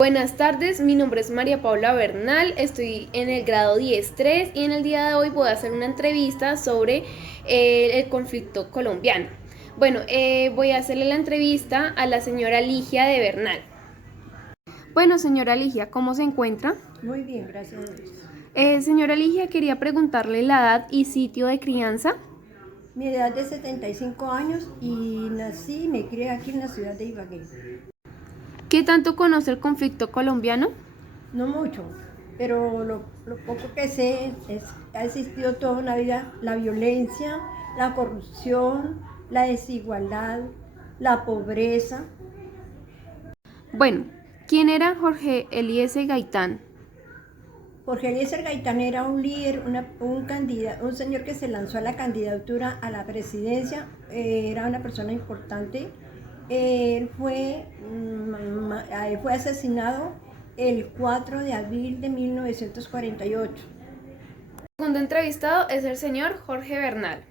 Buenas tardes, mi nombre es María Paula Bernal, estoy en el grado 10-3 y en el día de hoy voy a hacer una entrevista sobre el conflicto colombiano. Voy a hacerle la entrevista a la señora Ligia de Bernal. Bueno, señora Ligia, ¿cómo se encuentra? Muy bien, gracias a Dios. Señora Ligia, quería preguntarle la edad y sitio de crianza. Mi edad es de 75 años y nací y me crié aquí en la ciudad de Ibagué. ¿Qué tanto conoce el conflicto colombiano? No mucho, pero lo poco que sé es que ha existido toda una vida la violencia, la corrupción, la desigualdad, la pobreza. Bueno, ¿quién era Jorge Eliezer Gaitán? Jorge Eliezer Gaitán era un líder, un señor que se lanzó a la candidatura a la presidencia, era una persona importante. Él fue asesinado el 4 de abril de 1948. El segundo entrevistado es el señor Jorge Bernal.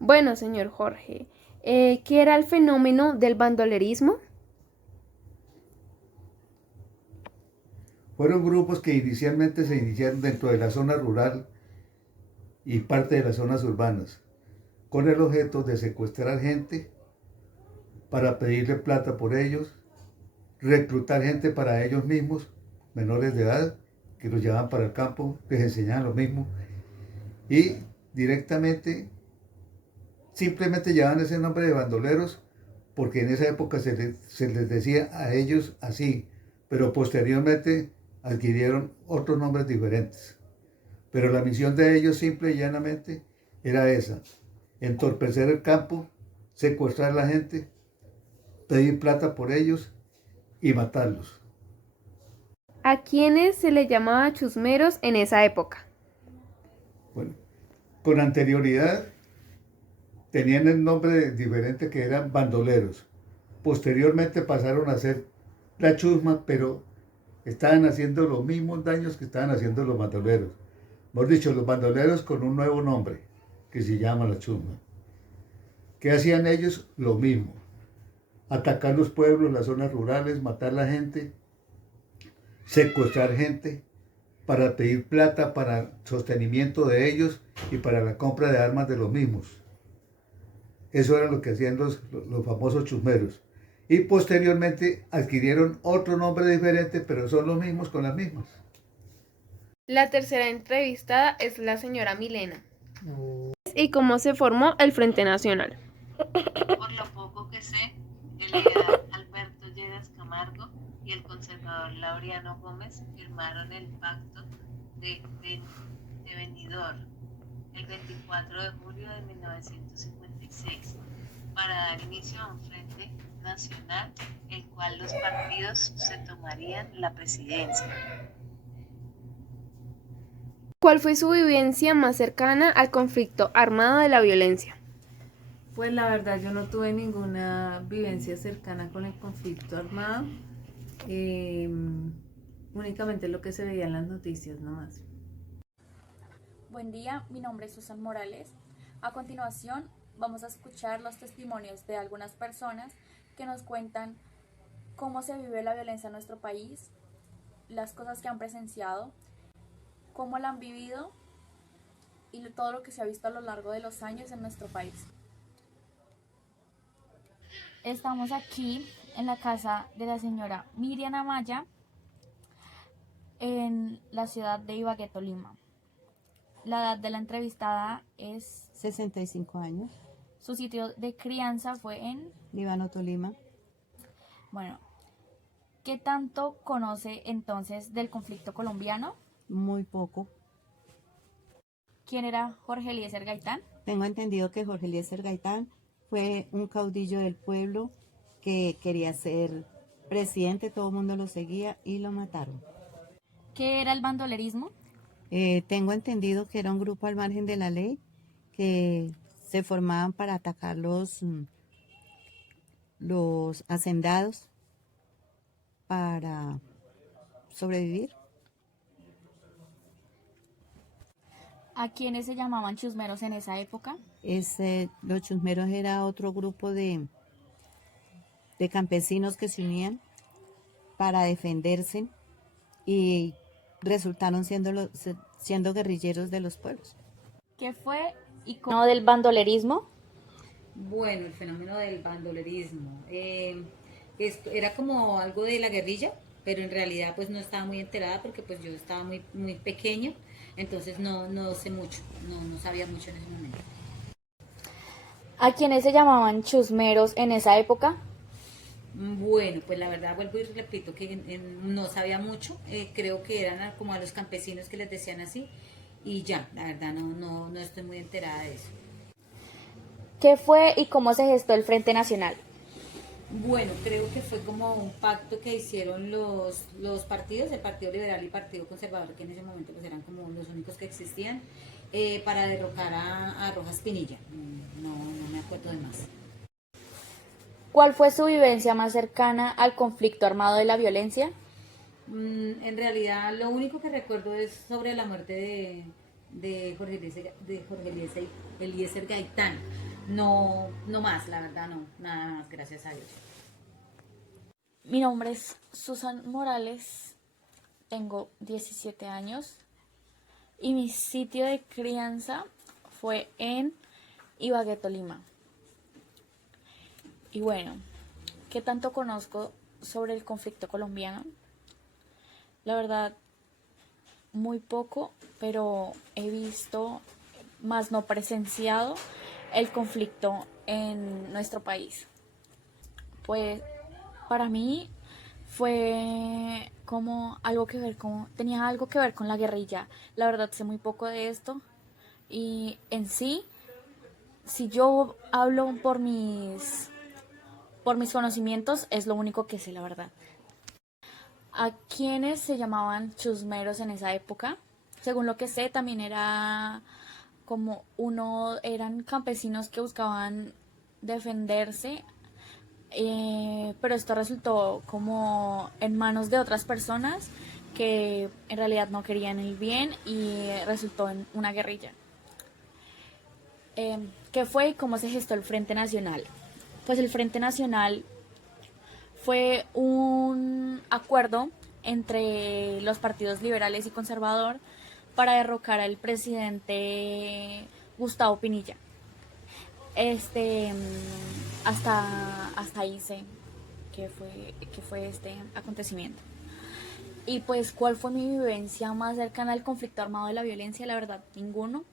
Bueno, señor Jorge, ¿qué era el fenómeno del bandolerismo? Fueron grupos que inicialmente se iniciaron dentro de la zona rural y parte de las zonas urbanas, con el objeto de secuestrar gente para pedirle plata por ellos, reclutar gente para ellos mismos, menores de edad, que los llevaban para el campo, les enseñaban lo mismo, y directamente, simplemente llevaban ese nombre de bandoleros, porque en esa época se les decía a ellos así, pero posteriormente adquirieron otros nombres diferentes. Pero la misión de ellos simple y llanamente era esa: entorpecer el campo, secuestrar a la gente, pedir plata por ellos y matarlos. ¿A quiénes se le llamaba chusmeros en esa época? Bueno, con anterioridad tenían el nombre diferente, que eran bandoleros. Posteriormente pasaron a ser la chusma, pero estaban haciendo los mismos daños que estaban haciendo los bandoleros. Mejor dicho, los bandoleros con un nuevo nombre, que se llama la chusma. ¿Qué hacían ellos? Lo mismo: atacar los pueblos, las zonas rurales, matar a la gente, secuestrar gente para pedir plata para sostenimiento de ellos y para la compra de armas de los mismos. Eso era lo que hacían los famosos chusmeros. Y posteriormente adquirieron otro nombre diferente, pero son los mismos con las mismas. La tercera entrevistada es la señora Milena. ¿Y cómo se formó el Frente Nacional? Por lo poco que sé, el liberal Alberto Lleras Camargo y el conservador Laureano Gómez firmaron el Pacto de Benidorm el 24 de julio de 1956 para dar inicio a un frente nacional, el cual los partidos se tomarían la presidencia. ¿Cuál fue su vivencia más cercana al conflicto armado de la violencia? Pues la verdad yo no tuve ninguna vivencia cercana con el conflicto armado, eh, únicamente lo que se veía en las noticias nomás. Buen día, mi nombre es Susan Morales. A continuación vamos a escuchar los testimonios de algunas personas que nos cuentan cómo se vive la violencia en nuestro país, las cosas que han presenciado, cómo la han vivido y todo lo que se ha visto a lo largo de los años en nuestro país. Estamos aquí en la casa de la señora Miriam Amaya en la ciudad de Ibagué, Tolima. La edad de la entrevistada es 65 años, su sitio de crianza fue en, Líbano, Tolima. bueno, ¿qué tanto conoce entonces del conflicto colombiano? Muy poco. ¿Quién era Jorge Eliezer Gaitán? Tengo entendido que Jorge Eliezer Gaitán fue un caudillo del pueblo que quería ser presidente, todo el mundo lo seguía y lo mataron. ¿Qué era el bandolerismo? Tengo entendido que era un grupo al margen de la ley que se formaban para atacar los hacendados para sobrevivir. ¿A quiénes se llamaban chusmeros en esa época? Los chusmeros era otro grupo de campesinos que se unían para defenderse y resultaron siendo guerrilleros de los pueblos. ¿Qué fue y cómo del bandolerismo? Bueno, el fenómeno del bandolerismo. Era como algo de la guerrilla, pero en realidad pues no estaba muy enterada porque pues yo estaba muy pequeña, entonces no sé mucho, no sabía mucho en ese momento. ¿A quienes se llamaban chusmeros en esa época? Bueno, pues la verdad vuelvo y repito que no sabía mucho, creo que eran como a los campesinos que les decían así y ya, la verdad no estoy muy enterada de eso. ¿Qué fue y cómo se gestó el Frente Nacional? Bueno, creo que fue como un pacto que hicieron los partidos, el Partido Liberal y el Partido Conservador, que en ese momento pues eran como los únicos que existían, para derrocar a Rojas Pinilla. No me acuerdo de más. ¿Cuál fue su vivencia más cercana al conflicto armado de la violencia? En realidad lo único que recuerdo es sobre la muerte de Jorge Eliezer Gaitán. No más, la verdad no, nada más, gracias a Dios. Mi nombre es Susan Morales, tengo 17 años y mi sitio de crianza fue en Ibagué, Tolima. Y bueno, ¿qué tanto conozco sobre el conflicto colombiano? La verdad, muy poco, pero he visto, más no presenciado, el conflicto en nuestro país. Pues para mí fue como algo que ver tenía algo que ver con la guerrilla. La verdad sé muy poco de esto y en sí, si yo hablo por mis conocimientos, es lo único que sé, la verdad. ¿A quiénes se llamaban chusmeros en esa época? Según lo que sé, también era eran campesinos que buscaban defenderse, pero esto resultó como en manos de otras personas que en realidad no querían el bien y resultó en una guerrilla. ¿Qué fue y cómo se gestó el Frente Nacional? Pues el Frente Nacional fue un acuerdo entre los partidos liberales y conservador para derrocar al presidente Gustavo Pinilla. Hasta ahí sé que fue este acontecimiento. Y pues, ¿cuál fue mi vivencia más cercana al conflicto armado de la violencia? La verdad, ninguno.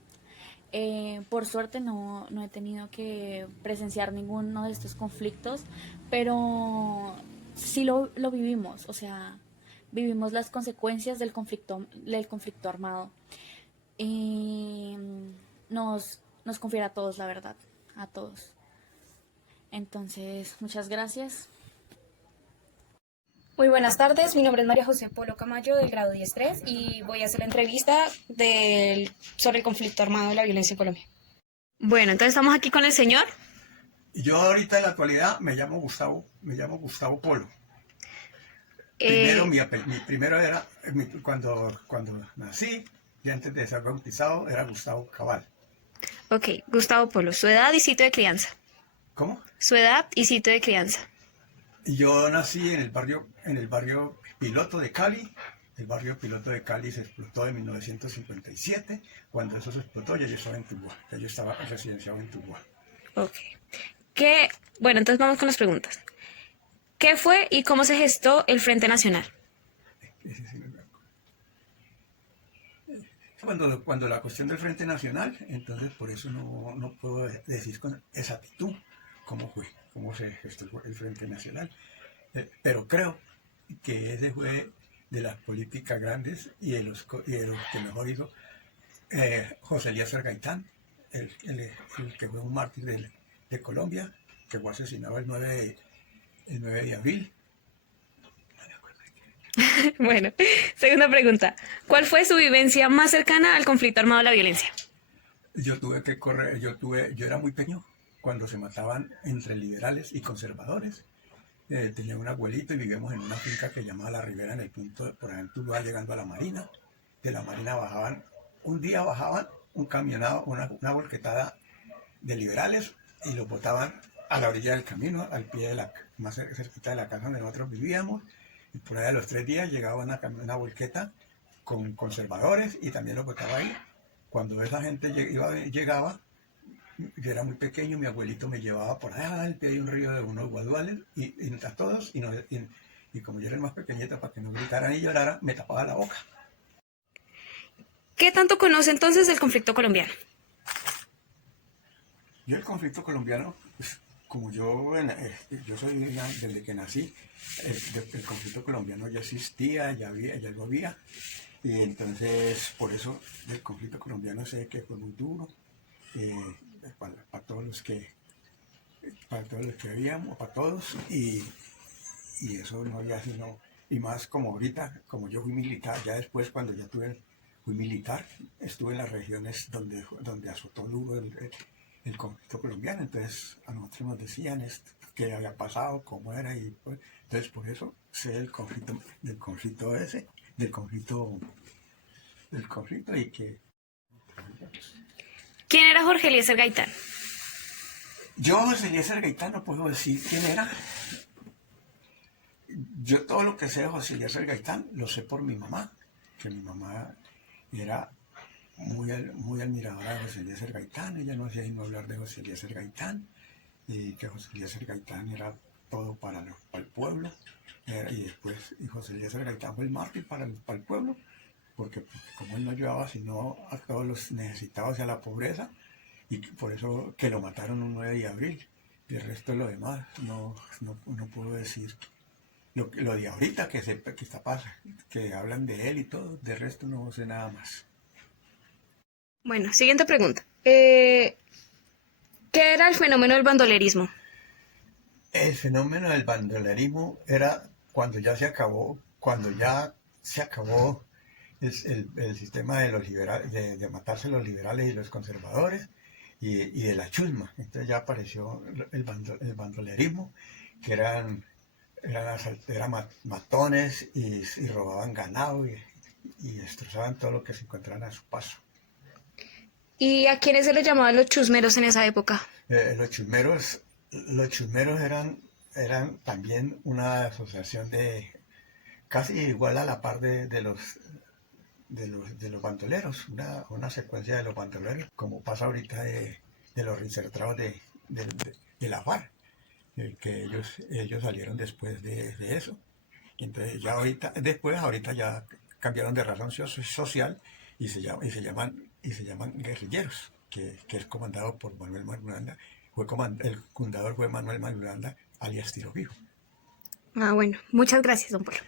Por suerte no he tenido que presenciar ninguno de estos conflictos, pero sí lo vivimos, o sea, vivimos las consecuencias del conflicto armado. Y nos confiere a todos, la verdad, a todos. Entonces, muchas gracias. Muy buenas tardes, mi nombre es María José Polo Camayo del grado 10-3 y voy a hacer la entrevista sobre el conflicto armado de la violencia en Colombia. Bueno, entonces estamos aquí con el señor. Yo ahorita en la actualidad me llamo Gustavo Polo. Primero era, cuando nací y antes de ser bautizado era Gustavo Cabal. Ok, Gustavo Polo, su edad y sitio de crianza. ¿Cómo? Su edad y sitio de crianza. Yo nací en el barrio Piloto de Cali. El barrio Piloto de Cali se explotó en 1957. Cuando eso se explotó, yo estaba en Tuluá. Yo estaba residenciado en Tuluá. Ok. Bueno, entonces vamos con las preguntas. ¿Qué fue y cómo se gestó el Frente Nacional? Cuando la cuestión del Frente Nacional, entonces por eso no puedo decir con exactitud cómo se gestó el Frente Nacional. Pero creo que ese fue de las políticas grandes y de los que mejor hizo José Eliezer Gaitán, el que fue un mártir de Colombia, que fue asesinado el 9 de abril. Bueno, segunda pregunta. ¿Cuál fue su vivencia más cercana al conflicto armado de la violencia? Yo tuve que correr, yo era muy pequeño cuando se mataban entre liberales y conservadores. Tenía un abuelito y vivíamos en una finca que llamaba La Ribera, en el punto, por ejemplo, llegando a la Marina. De la Marina un día bajaban un camionado, una volquetada de liberales y los botaban a la orilla del camino, al pie más cerquita de la casa donde nosotros vivíamos, Y por ahí a los 3 días llegaba una volqueta con conservadores y también los botaba ahí. Cuando esa gente llegaba, yo era muy pequeño, mi abuelito me llevaba por allá al pie de un río de unos guaduales y a todos, y como yo era el más pequeñito, para que no gritaran y lloraran, me tapaba la boca. ¿Qué tanto conoce entonces del conflicto colombiano? Yo el conflicto colombiano, pues, como yo soy desde que nací, el conflicto colombiano ya existía, ya lo había, y entonces por eso el conflicto colombiano sé que fue muy duro para todos los que habíamos, para todos, y eso no había sino, y más como ahorita, como yo fui militar, ya después cuando ya fui militar, estuve en las regiones donde azotó duro el conflicto colombiano, entonces a nosotros nos decían qué había pasado, cómo era, y pues, entonces por eso sé del conflicto y que... ¿Quién era Jorge Eliezer Gaitán? Yo, José Eliezer Gaitán, no puedo decir quién era. Yo todo lo que sé de José Eliezer Gaitán lo sé por mi mamá, que mi mamá era muy admiradora de José Eliezer Gaitán. Ella no hacía sino hablar de José Eliezer Gaitán, y que José Eliezer Gaitán era todo para el pueblo, y después José Eliezer Gaitán fue el mártir para el pueblo, porque como él no ayudaba sino a todos los necesitados y a la pobreza, y por eso que lo mataron un 9 de abril. Y el resto de lo demás no puedo decir. Lo de ahorita que está pasando, que hablan de él y todo, de resto no sé nada más. Bueno, siguiente pregunta. ¿Qué era el fenómeno del bandolerismo? El fenómeno del bandolerismo era cuando ya se acabó el sistema de los liberales, de matarse los liberales y los conservadores, y de la chusma. Entonces ya apareció el bandolerismo, que eran matones y robaban ganado y destrozaban todo lo que se encontraban a su paso. ¿Y a quiénes se les llamaban los chusmeros en esa época? Los chusmeros eran también una asociación casi igual a la par de los bandoleros, una secuencia de los bandoleros, como pasa ahorita de los reinsertados de la FARC, que ellos salieron después de eso. Entonces ya ahorita ya cambiaron de razón social y se llaman guerrilleros, que es comandado por Manuel Marulanda. El fundador fue Manuel Marulanda, alias Tiro Fijo. Ah, bueno, muchas gracias, don Pablo.